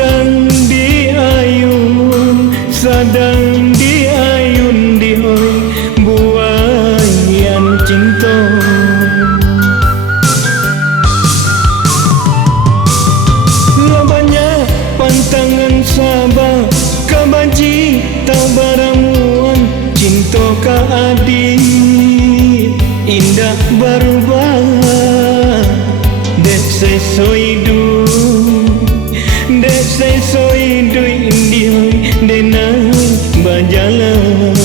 Sadang diayun, sadang diayun dihoi buayan cinta. Labanya pantangan sabah kabaji tabaramuan cinta ka adit indah berubah dek sesoidu dek sesoidu indihoi denai bajalan.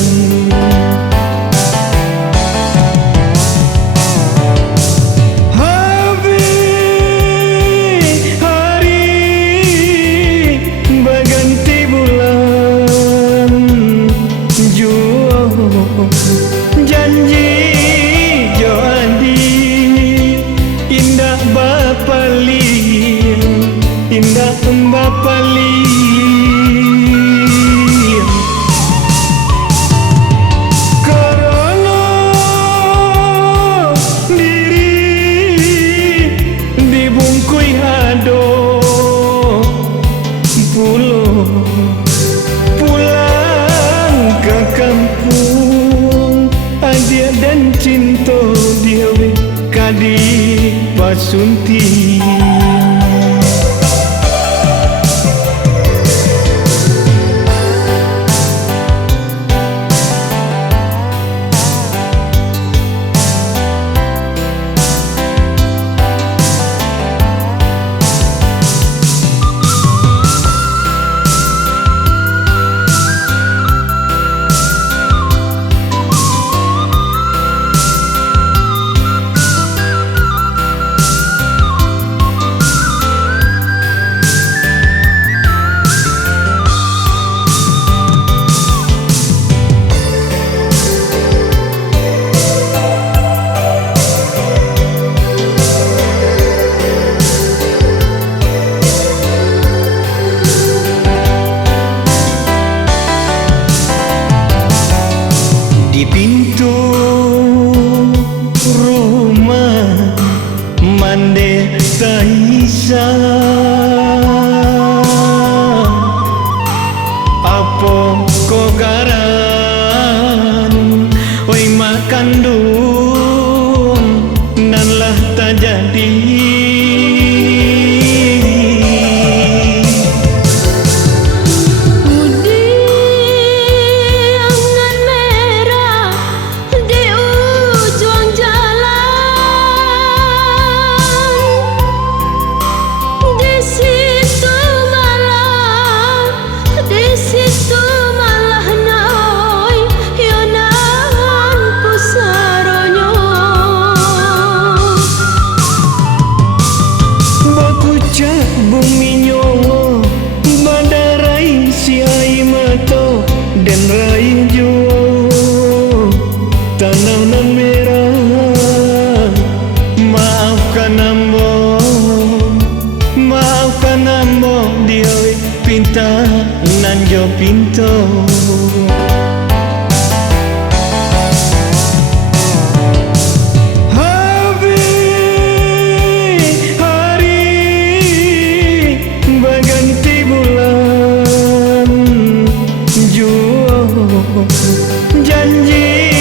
Janji jo adil indah bapali indah bapali karena diri dibungkui hado pulang ke kampung adia dan cinta dia kadi pasunti. Di pintu rumah mande Taisa apa kogaran oi makan dum nan lah tak jadi. Dan raih jua tanah merah maafkan ambo dia pinta nan jo pinto. Janji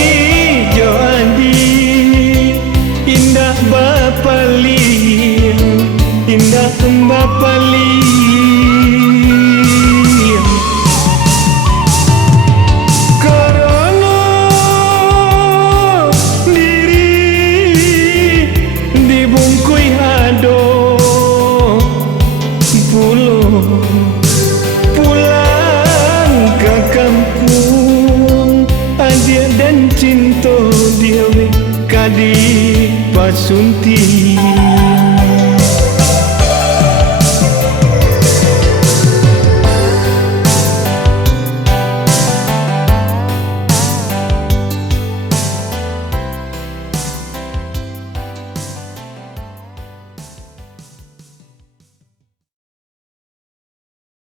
jo adil indah bapali indah bapali karena diri dibungkui hado pulang ke kampung adia dan cinta dia kadi pasunti.